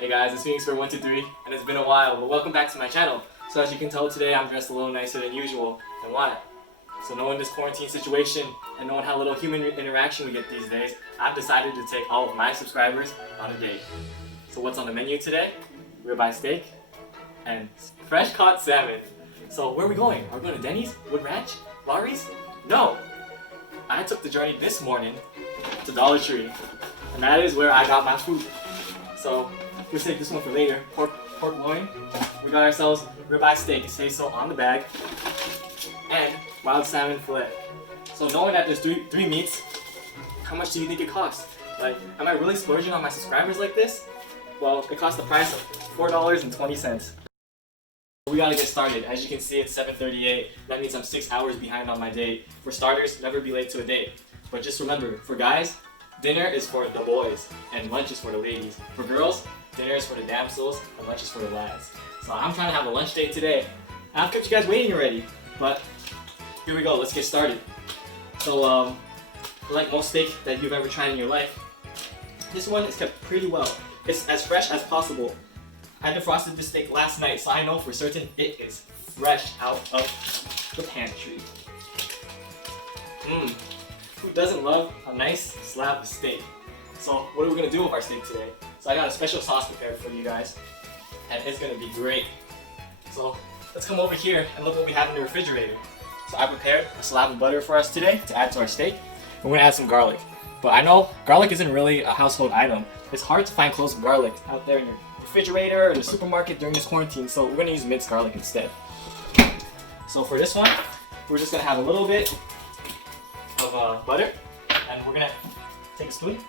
Hey guys, it's Phoenix123 and it's been a while, but welcome back to my channel. So as you can tell today, I'm dressed a little nicer than usual. And why? So knowing this quarantine situation and knowing how little human interaction we get these days, I've decided to take all of my subscribers on a date. So what's on the menu today? Ribeye steak and fresh caught salmon. So where are we going? Are we going to Denny's? Wood Ranch? Lawry's? No! I took the journey this morning to Dollartree, and that is where I got my food. So we'll save this one for later. Pork loin. We got ourselves ribeye steak. It says so on the bag, and wild salmon fillet. So knowing that there's three meats, how much do you think it costs? Like, am I really splurging on my subscribers like this? Well, it costs the price of $4.20. We gotta get started. As you can see, it's 7:38. That means I'm 6 hours behind on my date. For starters, never be late to a date. But just remember, for guys, dinner is for the boys and lunch is for the ladies. For girls, dinner is for the damsels and lunch is for the lads. So I'm trying to have a lunch date today. I've kept you guys waiting already, but here we go. Let's get started. So, like most steak that you've ever tried in your life, this one is kept pretty well. It's as fresh as possible. I defrosted this steak last night, so I know for certain it is fresh out of the pantry. Who doesn't love a nice slab of steak? So what are we gonna do with our steak today? So I got a special sauce prepared for you guys, and it's gonna be great. So let's come over here and look what we have in the refrigerator. So I prepared a slab of butter for us today to add to our steak. We're gonna add some garlic. But I know garlic isn't really a household item. It's hard to find clove garlic out there in your refrigerator or in the supermarket during this quarantine, so we're gonna use minced garlic instead. So for this one, we're just gonna have a little bit of butter, and we're gonna take a spoon,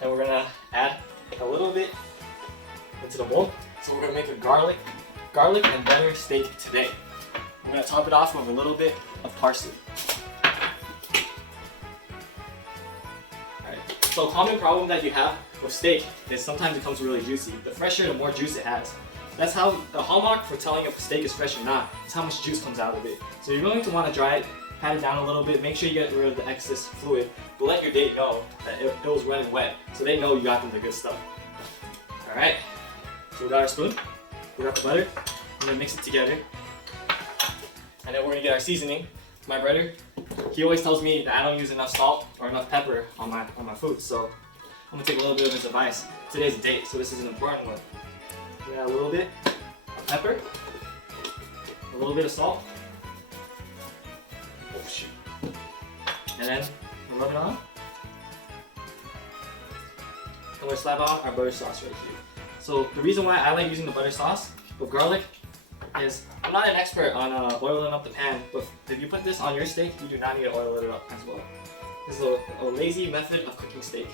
and we're gonna add a little bit into the bowl. So we're gonna make a garlic and butter steak today. We're gonna top it off with a little bit of parsley. So a common problem that you have with steak is sometimes it comes really juicy. The fresher, the more juice it has. That's how the hallmark for telling if a steak is fresh or not is how much juice comes out of it. So you're going to want to dry it, pat it down a little bit, make sure you get rid of the excess fluid, but let your date know that it was running wet, so they know you got them the good stuff. Alright, so we got our spoon, we got the butter, we're gonna mix it together, and then we're gonna get our seasoning. My brother, he always tells me that I don't use enough salt or enough pepper on my food, so I'm gonna take a little bit of his advice. Today's a date, so this is an important one. We got a little bit of pepper, a little bit of salt, oh shoot, and then we'll rub it on. And we'll slap on our butter sauce right here. So the reason why I like using the butter sauce with garlic is I'm not an expert on oiling up the pan, but if you put this on your steak, you do not need to oil it up as well. This is a lazy method of cooking steak,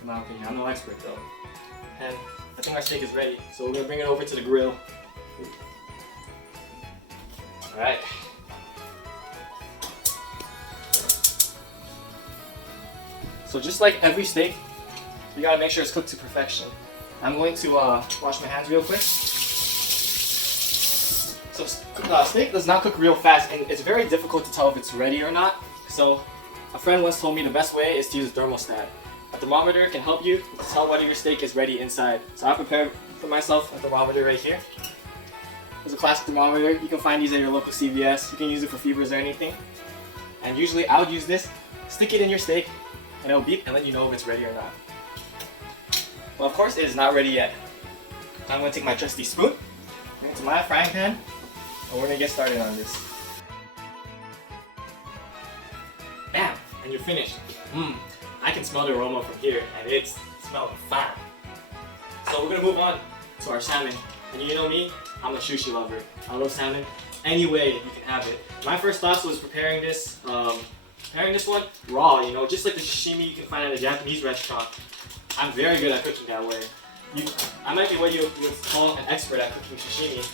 in my opinion. I'm no expert though. And I think our steak is ready, so we're gonna bring it over to the grill. Alright. So just like every steak, you gotta make sure it's cooked to perfection. I'm going to wash my hands real quick. So steak does not cook real fast, and it's very difficult to tell if it's ready or not. So a friend once told me the best way is to use a thermostat. A thermometer can help you to tell whether your steak is ready inside. So I prepared for myself a thermometer right here. It's a classic thermometer. You can find these at your local CVS. You can use it for fevers or anything. And usually I would use this, stick it in your steak, and it'll beep and let you know if it's ready or not. Well, of course it is not ready yet. I'm going to take my trusty spoon, bring it to my frying pan, and we're gonna get started on this. Bam! And you're finished. I can smell the aroma from here, and it's smelling fine. So we're gonna move on to our salmon. And you know me, I'm a sushi lover. I love salmon. Any way you can have it. My first thoughts was preparing this one raw, you know, just like the sashimi you can find at a Japanese restaurant. I'm very good at cooking that way. I might be what you would call an expert at cooking sashimi.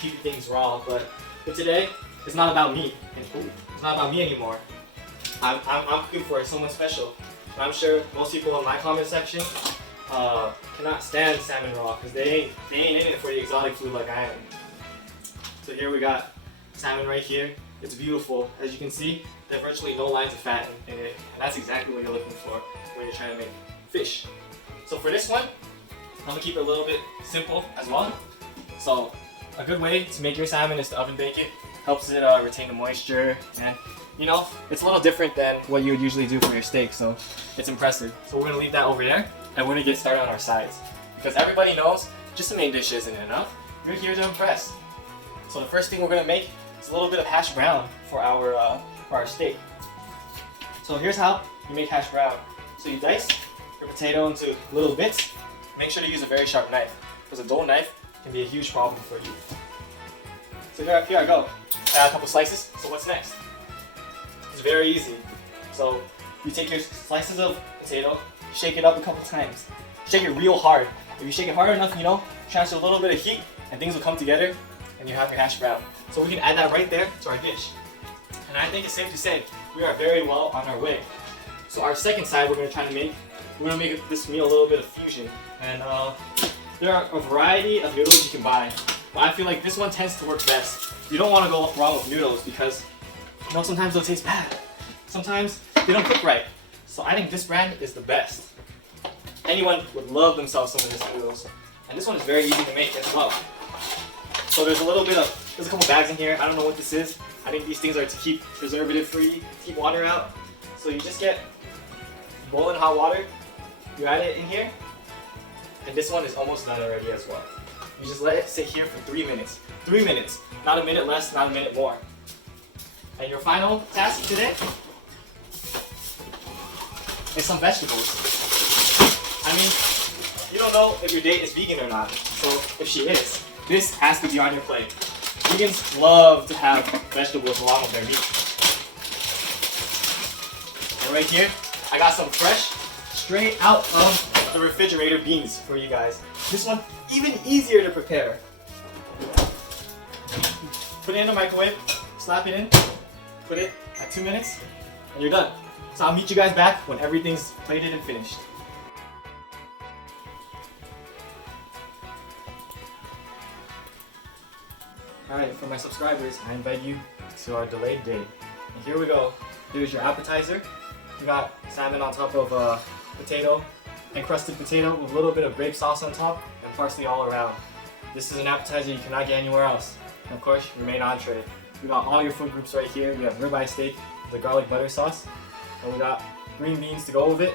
Keep things raw, but today it's not about me. It's not about me anymore. I'm cooking for someone special. And I'm sure most people in my comment section cannot stand salmon raw because they ain't in it for the exotic food like I am. So here we got salmon right here. It's beautiful. As you can see, there are virtually no lines of fat in it, and that's exactly what you're looking for when you're trying to make fish. So for this one, I'm gonna keep it a little bit simple as well. So a good way to make your salmon is to oven bake it. Helps it retain the moisture, and you know, it's a little different than what you would usually do for your steak, so it's impressive. So we're gonna leave that over there, and we're gonna get started on our sides. Because everybody knows just the main dish isn't enough. You're here to impress. So the first thing we're gonna make is a little bit of hash brown for our steak. So here's how you make hash brown. So you dice your potato into little bits. Make sure to use a very sharp knife, because a dull knife can be a huge problem for you. So here I go. Add a couple slices. So what's next? It's very easy. So you take your slices of potato, shake it up a couple times. Shake it real hard. If you shake it hard enough, you know, transfer a little bit of heat and things will come together and you have your hash brown. So we can add that right there to our dish. And I think it's safe to say we are very well on our way. So our second side we're going to make this meal a little bit of fusion. And there are a variety of noodles you can buy. But I feel like this one tends to work best. You don't want to go wrong with noodles because you know, sometimes they'll taste bad. Sometimes they don't cook right. So I think this brand is the best. Anyone would love themselves some of this noodles. And this one is very easy to make as well. So there's a couple bags in here. I don't know what this is. I think these things are to keep preservative free, keep water out. So you just get boiling hot water, you add it in here, and this one is almost done already as well. You just let it sit here for 3 minutes. 3 minutes, not a minute less, not a minute more. And your final task today is some vegetables. I mean, you don't know if your date is vegan or not, so if she is, this has to be on your plate. Vegans love to have vegetables along with their meat. And right here, I got some fresh, straight out of the refrigerator beans for you guys. This one, even easier to prepare. Put it in the microwave, slap it in, put it at 2 minutes, and you're done. So I'll meet you guys back when everything's plated and finished. Alright, for my subscribers, I invite you to our delayed date. And here we go. Here's your appetizer. We got salmon on top of potato, encrusted potato with a little bit of grape sauce on top and parsley all around. This is an appetizer you cannot get anywhere else. And of course, your main entree. We got all your food groups right here. We have ribeye steak with a garlic butter sauce. And we got green beans to go with it,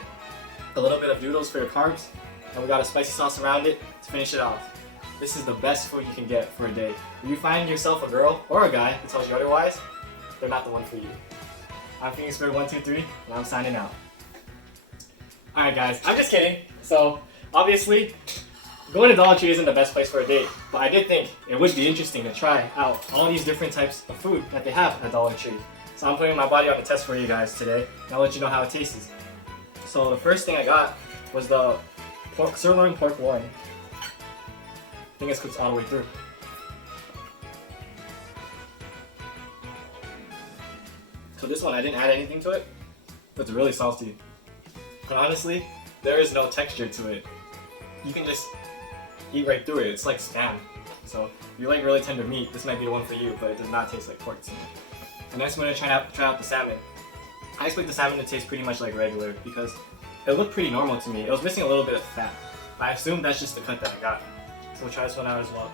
a little bit of noodles for your carbs, and we got a spicy sauce around it to finish it off. This is the best food you can get for a date. If you find yourself a girl or a guy who tells you otherwise, they're not the one for you. I'm Phoenix Bird 123, and I'm signing out. Alright guys, I'm just kidding. So, obviously, going to Dollartree isn't the best place for a date, but I did think it would be interesting to try out all these different types of food that they have at Dollartree. So I'm putting my body on the test for you guys today, and I'll let you know how it tastes. So the first thing I got was the sirloin pork loin. I think it's cooked all the way through. So this one, I didn't add anything to it, but it's really salty. And honestly, there is no texture to it. You can just eat right through it. It's like Spam. So if you like really tender meat, this might be the one for you, but it does not taste like pork to me. And next, I'm going to try out the salmon. I expect the salmon to taste pretty much like regular because it looked pretty normal to me. It was missing a little bit of fat. I assume that's just the cut that I got. So we'll try this one out as well.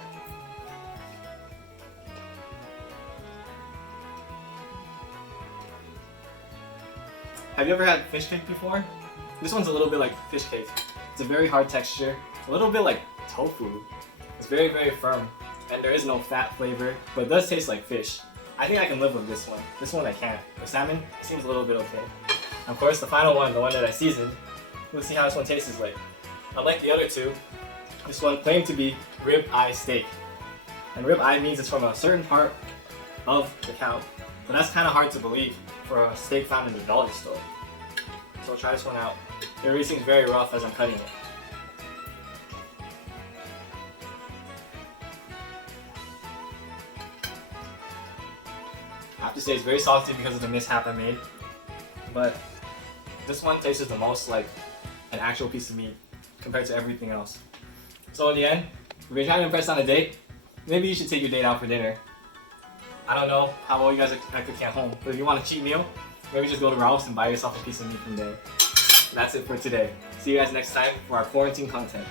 Have you ever had fish cake before? This one's a little bit like fish cake. It's a very hard texture, a little bit like tofu. It's very, very firm, and there is no fat flavor, but it does taste like fish. I think I can live with this one. This one I can't. The salmon seems a little bit okay. And of course, the final one, the one that I seasoned, we'll see how this one tastes like. Unlike the other two, this one claimed to be rib eye steak. And rib eye means it's from a certain part of the cow. But that's kind of hard to believe for a steak found in the dollar store. So I'll try this one out. Everything's very rough as I'm cutting it. I have to say it's very salty because of the mishap I made. But this one tasted the most like an actual piece of meat compared to everything else. So in the end, if you're trying to impress on a date, maybe you should take your date out for dinner. I don't know how well you guys are cooking at home, but if you want a cheat meal, maybe just go to Ralph's and buy yourself a piece of meat from there. That's it for today. See you guys next time for our quarantine content.